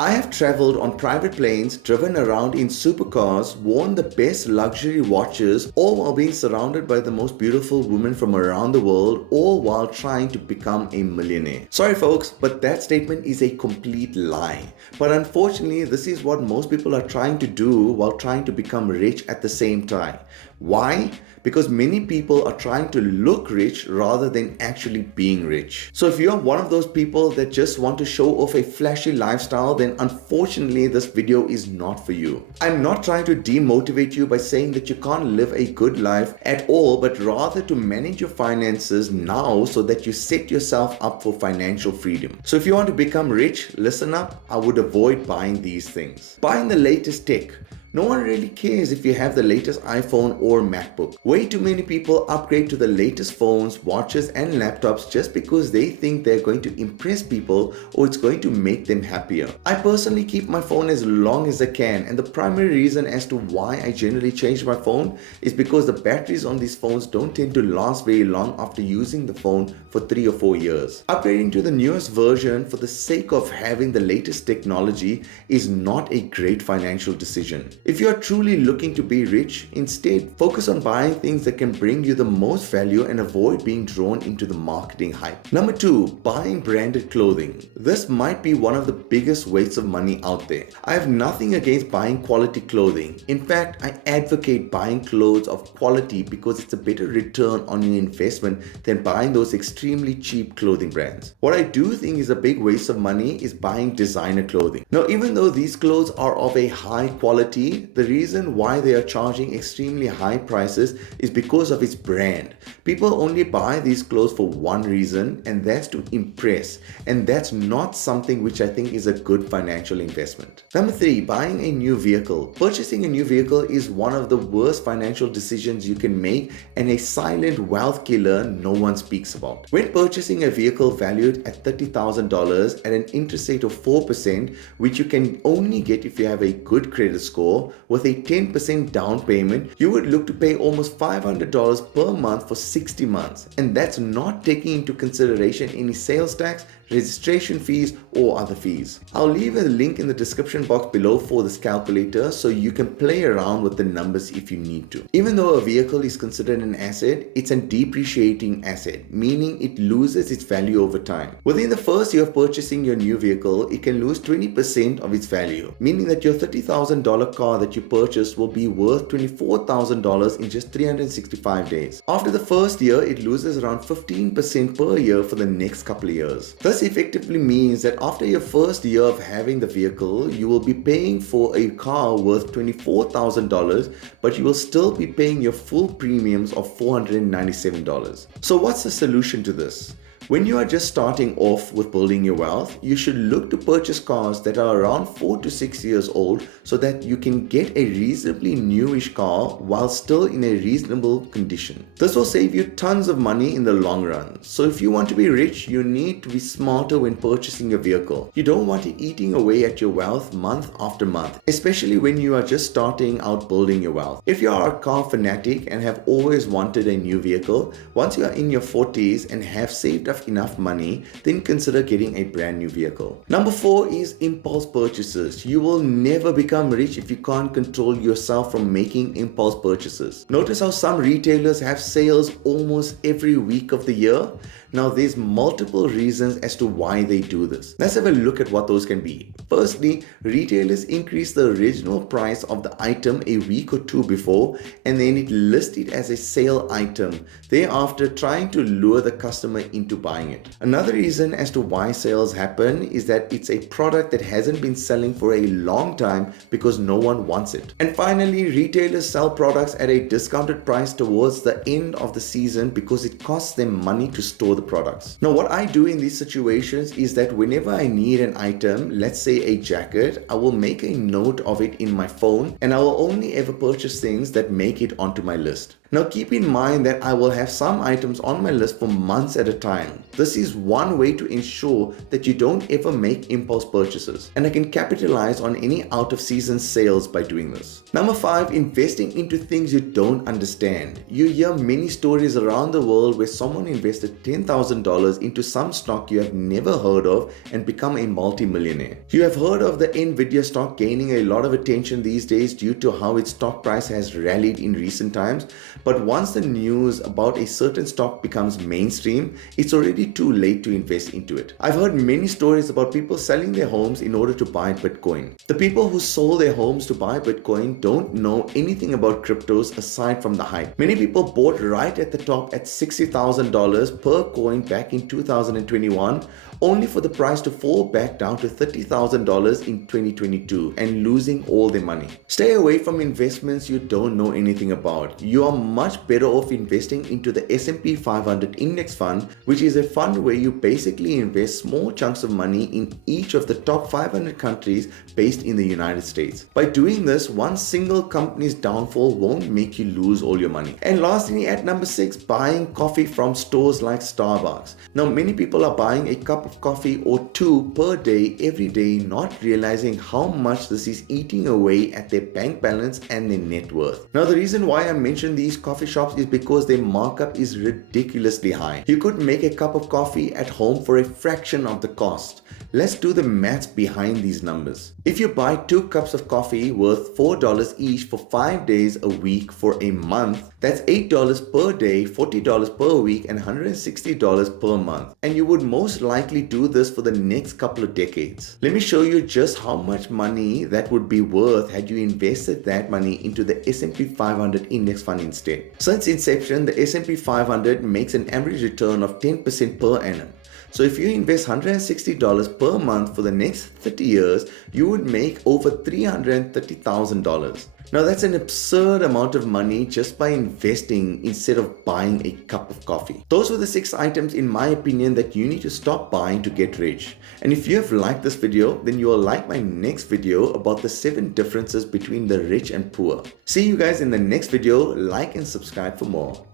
I have traveled on private planes, driven around in supercars, worn the best luxury watches, all while being surrounded by the most beautiful women from around the world, all while trying to become a millionaire. Sorry folks, but that statement is a complete lie. But unfortunately, this is what most people are trying to do while trying to become rich at the same time. Why? Because many people are trying to look rich rather than actually being rich. So if you're one of those people that just want to show off a flashy lifestyle, then unfortunately this video is not for you. I'm not trying to demotivate you by saying that you can't live a good life at all, but rather to manage your finances now so that you set yourself up for financial freedom. So if you want to become rich, listen up, I would avoid buying these things. Buying the latest tech. No one really cares if you have the latest iPhone or MacBook. Way too many people upgrade to the latest phones, watches and laptops just because they think they're going to impress people or it's going to make them happier. I personally keep my phone as long as I can, and the primary reason as to why I generally change my phone is because the batteries on these phones don't tend to last very long after using the phone for 3 or 4 years. Upgrading to the newest version for the sake of having the latest technology is not a great financial decision. If you are truly looking to be rich, instead focus on buying things that can bring you the most value and avoid being drawn into the marketing hype. Number 2, buying branded clothing. This might be one of the biggest wastes of money out there. I have nothing against buying quality clothing. In fact, I advocate buying clothes of quality because it's a better return on your investment than buying those extremely cheap clothing brands. What I do think is a big waste of money is buying designer clothing. Now, even though these clothes are of a high quality, the reason why they are charging extremely high prices is because of its brand. People only buy these clothes for one reason, and that's to impress. And that's not something which I think is a good financial investment. Number 3, buying a new vehicle. Purchasing a new vehicle is one of the worst financial decisions you can make and a silent wealth killer no one speaks about. When purchasing a vehicle valued at $30,000 at an interest rate of 4%, which you can only get if you have a good credit score, with a 10% down payment, you would look to pay almost $500 per month for 60 months. And that's not taking into consideration any sales tax, registration fees or other fees. I'll leave a link in the description box below for this calculator so you can play around with the numbers if you need to. Even though a vehicle is considered an asset, it's a depreciating asset, meaning it loses its value over time. Within the first year of purchasing your new vehicle, it can lose 20% of its value, meaning that your $30,000 car that you purchased will be worth $24,000 in just 365 days. After the first year, it loses around 15% per year for the next couple of years. This effectively means that after your first year of having the vehicle, you will be paying for a car worth $24,000, but you will still be paying your full premiums of $497. So what's the solution to this? When you are just starting off with building your wealth, you should look to purchase cars that are around 4 to 6 years old so that you can get a reasonably newish car while still in a reasonable condition. This will save you tons of money in the long run. So if you want to be rich, you need to be smarter when purchasing a vehicle. You don't want to eating away at your wealth month after month, especially when you are just starting out building your wealth. If you are a car fanatic and have always wanted a new vehicle, once you are in your 40s and have saved up enough money, then consider getting a brand new vehicle. Number 4 is impulse purchases. You will never become rich if you can't control yourself from making impulse purchases. Notice how some retailers have sales almost every week of the year. Now there's multiple reasons as to why they do this. Let's have a look at what those can be. Firstly, retailers increase the original price of the item a week or two before and then it lists it as a sale item, thereafter trying to lure the customer into buying it. Another reason as to why sales happen is that it's a product that hasn't been selling for a long time because no one wants it. And finally, retailers sell products at a discounted price towards the end of the season because it costs them money to store the products. Now what I do in these situations is that whenever I need an item, let's say a jacket, I will make a note of it in my phone and I will only ever purchase things that make it onto my list. Now keep in mind that I will have some items on my list for months at a time. This is one way to ensure that you don't ever make impulse purchases, and I can capitalize on any out of season sales by doing this. Number 5, investing into things you don't understand. You hear many stories around the world where someone invested $10,000 into some stock you have never heard of and become a multi-millionaire. You have heard of the Nvidia stock gaining a lot of attention these days due to how its stock price has rallied in recent times, but once the news about a certain stock becomes mainstream, it's already too late to invest into it. I've heard many stories about people selling their homes in order to buy Bitcoin. The people who sold their homes to buy Bitcoin don't know anything about cryptos aside from the hype. Many people bought right at the top at $60,000 per coin back in 2021, only for the price to fall back down to $30,000 in 2022 and losing all their money. Stay away from investments you don't know anything about. You are much better off investing into the S&P 500 index fund, which is a fund where you basically invest small chunks of money in each of the top 500 countries based in the United States. By doing this, one single company's downfall won't make you lose all your money. And lastly, at number 6, buying coffee from stores like Starbucks. Now, many people are buying a cup of coffee or two per day every day, not realizing how much this is eating away at their bank balance and their net worth. Now, the reason why I mention these coffee shops is because their markup is ridiculously high. You could make a cup of coffee at home for a fraction of the cost. Let's do the maths behind these numbers. If you buy 2 cups of coffee worth $4 each for 5 days a week for a month, that's $8 per day, $40 per week, and $160 per month. And you would most likely do this for the next couple of decades. Let me show you just how much money that would be worth had you invested that money into the S&P 500 index fund instead. Since inception, the S&P 500 makes an average return of 10% per annum. So if you invest $160 per month for the next 30 years, you would make over $330,000. Now that's an absurd amount of money just by investing instead of buying a cup of coffee. Those were the 6 items in my opinion that you need to stop buying to get rich. And if you have liked this video, then you will like my next video about the 7 differences between the rich and poor. See you guys in the next video. Like and subscribe for more.